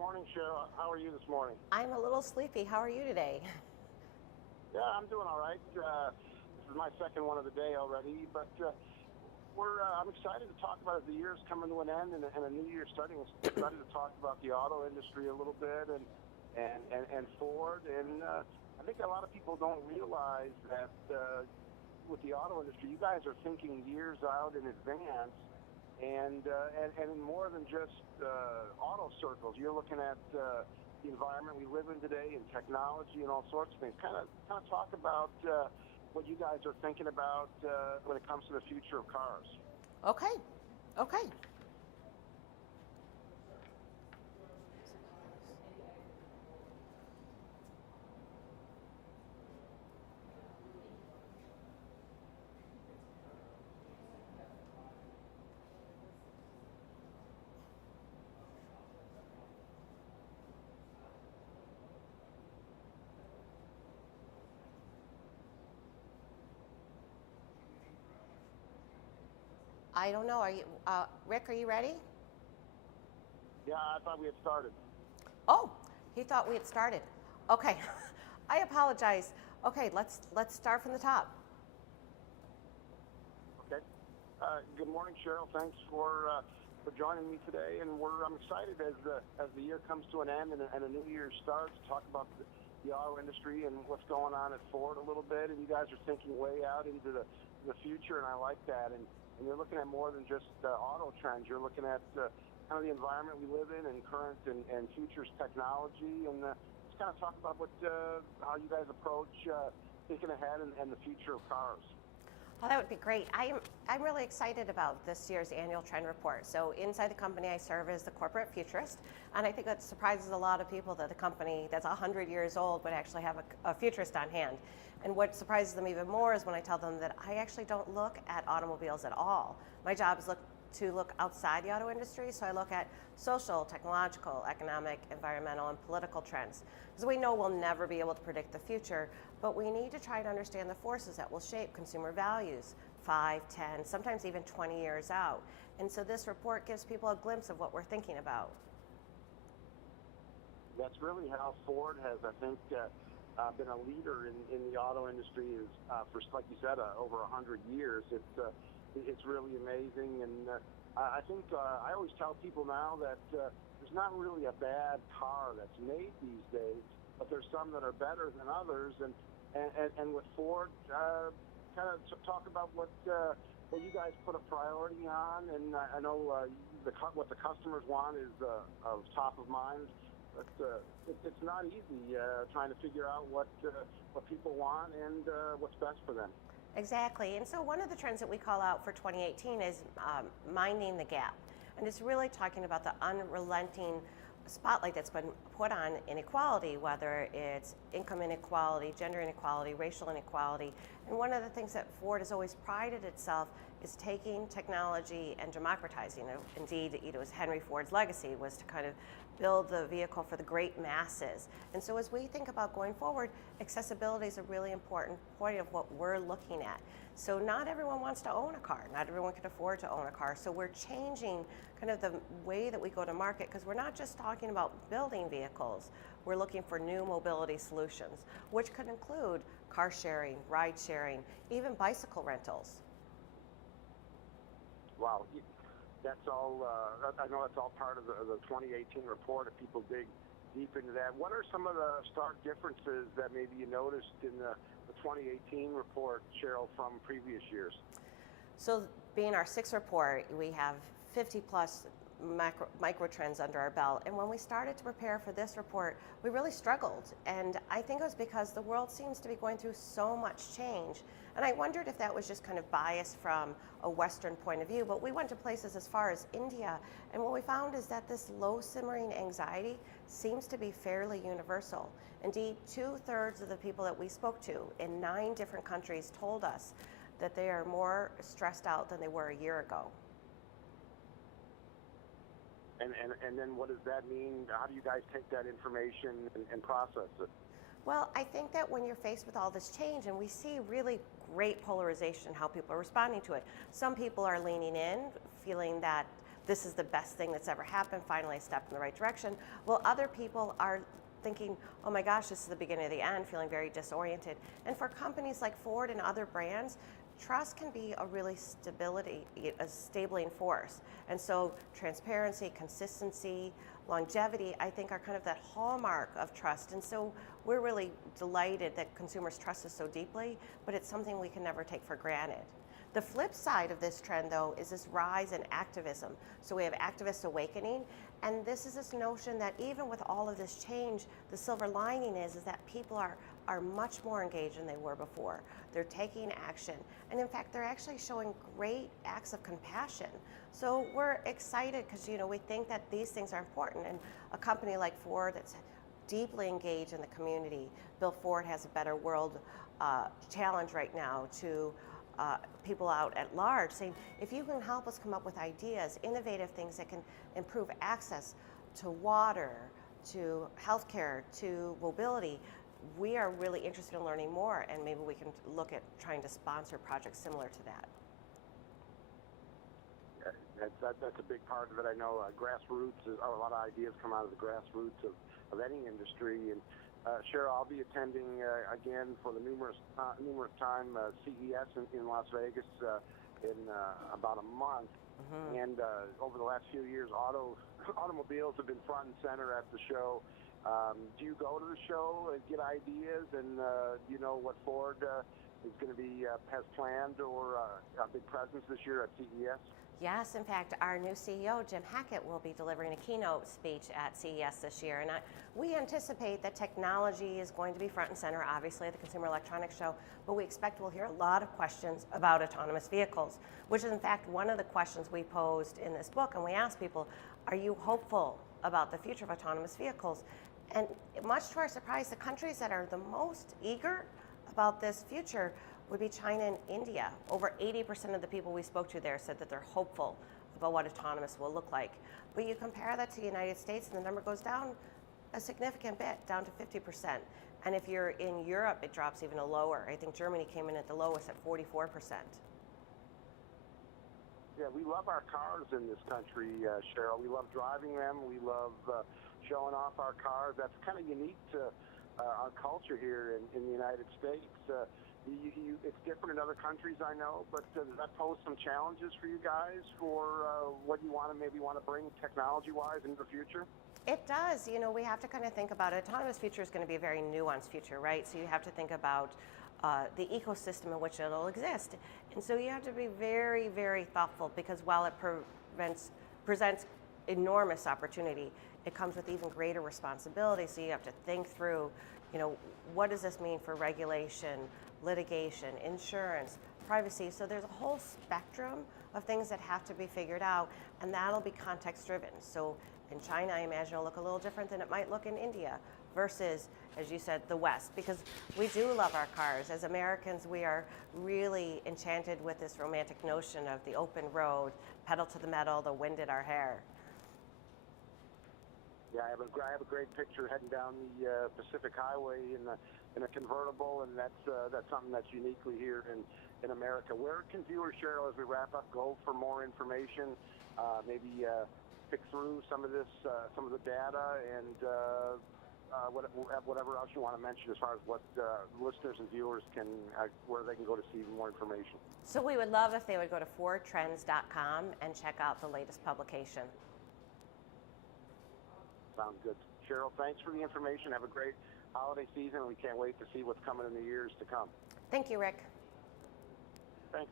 Morning, Sheryl. How are you this morning? I'm a little sleepy. How are you today? Yeah, I'm doing all right. This is my second one of the day already, but I'm excited to talk about as the year's coming to an end and a new year starting. I'm excited to talk about the auto industry a little bit and Ford. And I think a lot of people don't realize that with the auto industry, you guys are thinking years out in advance. And in more than just auto circles, you're looking at the environment we live in today and technology and all sorts of things. Kind of talk about what you guys are thinking about when it comes to the future of cars. Okay. Okay. I don't know. Are you, Rick? Are you ready? Yeah, I thought we had started. Oh, he thought we had started. Okay. I apologize. Okay, let's start from the top. Okay. Good morning, Sheryl. Thanks for joining me today, and I'm excited as the year comes to an end and a new year starts to talk about the auto industry and what's going on at Ford a little bit. And you guys are thinking way out into the future, and I like that. And you're looking at more than just auto trends. You're looking at kind of the environment we live in and current and futures technology, and just kind of talk about how you guys approach thinking ahead and the future of cars. Oh, that would be great. I'm really excited about this year's annual trend report. So inside the company I serve as the corporate futurist, and I think that surprises a lot of people that a company that's 100 years old would actually have a futurist on hand. And what surprises them even more is when I tell them that I actually don't look at automobiles at all. My job is to look outside the auto industry, so I look at social, technological, economic, environmental, and political trends. Because we know we'll never be able to predict the future, but we need to try to understand the forces that will shape consumer values 5, 10, sometimes even 20 years out. And so this report gives people a glimpse of what we're thinking about. That's really how Ford has, I think, been a leader in the auto industry for, like you said, over 100 years. It's really amazing, and I think I always tell people now that there's not really a bad car that's made these days, but there's some that are better than others. And with Ford, kind of talk about what you guys put a priority on, and I know what the customers want is of top of mind. But it's not easy trying to figure out what people want and what's best for them. Exactly. And so one of the trends that we call out for 2018 is minding the gap. And it's really talking about the unrelenting spotlight that's been put on inequality, whether it's income inequality, gender inequality, racial inequality. And one of the things that Ford has always prided itself is taking technology and democratizing it. Indeed, it was Henry Ford's legacy was to kind of build the vehicle for the great masses. And so as we think about going forward, accessibility is a really important point of what we're looking at. So not everyone wants to own a car. Not everyone can afford to own a car. So we're changing kind of the way that we go to market, because we're not just talking about building vehicles. We're looking for new mobility solutions, which could include car sharing, ride sharing, even bicycle rentals. Wow, that's all. I know that's all part of the 2018 report. If people dig deep into that, what are some of the stark differences that maybe you noticed in the 2018 report, Sheryl, from previous years? So being our sixth report, we have 50 plus micro trends under our belt. And when we started to prepare for this report, we really struggled. And I think it was because the world seems to be going through so much change. And I wondered if that was just kind of biased from a Western point of view. But we went to places as far as India. And what we found is that this low simmering anxiety seems to be fairly universal. Indeed, 2/3 of the people that we spoke to in 9 different countries told us that they are more stressed out than they were a year ago. And then what does that mean? How do you guys take that information and process it? Well, I think that when you're faced with all this change, and we see really great polarization, how people are responding to it. Some people are leaning in, feeling that this is the best thing that's ever happened, finally a step in the right direction. Well, other people are thinking, oh my gosh, this is the beginning of the end, feeling very disoriented. And for companies like Ford and other brands, trust can be a really a stabling force. And so transparency, consistency, longevity, I think are kind of that hallmark of trust. And so we're really delighted that consumers trust us so deeply, but it's something we can never take for granted. The flip side of this trend, though, is this rise in activism. So we have activist awakening, and this is this notion that even with all of this change, the silver lining is that people are much more engaged than they were before. They're taking action, and in fact, they're actually showing great acts of compassion. So we're excited because we think that these things are important, and a company like Ford that's deeply engaged in the community. Bill Ford has a Better World challenge right now to people out at large, saying, if you can help us come up with ideas, innovative things that can improve access to water, to healthcare, to mobility, we are really interested in learning more, and maybe we can look at trying to sponsor projects similar to that. Yeah, that's a big part of it. I know grassroots, a lot of ideas come out of the grassroots of any industry. And Sheryl, I'll be attending again for the numerous time CES in Las Vegas in about a month. Mm-hmm. And over the last few years, automobiles have been front and center at the show. Do you go to the show and get ideas, and do you know what Ford is going to be has planned or a big presence this year at CES? Yes, in fact, our new CEO, Jim Hackett, will be delivering a keynote speech at CES this year. And we anticipate that technology is going to be front and center, obviously, at the Consumer Electronics Show, but we expect we'll hear a lot of questions about autonomous vehicles, which is, in fact, one of the questions we posed in this book. And we asked people, are you hopeful about the future of autonomous vehicles? And much to our surprise, the countries that are the most eager about this future would be China and India. Over 80% of the people we spoke to there said that they're hopeful about what autonomous will look like. But you compare that to the United States, and the number goes down a significant bit, down to 50%. And if you're in Europe, it drops even lower. I think Germany came in at the lowest at 44%. Yeah, we love our cars in this country, Sheryl. We love driving them. We love showing off our cars. That's kind of unique to our culture here in the United States. It's different in other countries, I know, but does that pose some challenges for you guys for what you maybe want to bring technology-wise into the future? It does. We have to kind of think about it. Autonomous future is going to be a very nuanced future, right? So you have to think about the ecosystem in which it'll exist. And so you have to be very, very thoughtful, because while it presents enormous opportunity, it comes with even greater responsibility. So you have to think through, what does this mean for regulation, litigation, insurance, privacy? So there's a whole spectrum of things that have to be figured out, and that'll be context driven. So in China, I imagine it'll look a little different than it might look in India versus, as you said, the West, because we do love our cars. As Americans, we are really enchanted with this romantic notion of the open road, pedal to the metal, the wind in our hair. Yeah, I have a great picture heading down the Pacific Highway in a convertible, and that's something that's uniquely here in America. Where can viewers, Sheryl, as we wrap up, go for more information? Maybe pick through some of the data, and whatever else you want to mention as far as what listeners and viewers where they can go to see more information. So we would love if they would go to FordTrends.com and check out the latest publication. Sounds good. Sheryl, thanks for the information. Have a great holiday season. We can't wait to see what's coming in the years to come. Thank you, Rick. Thanks.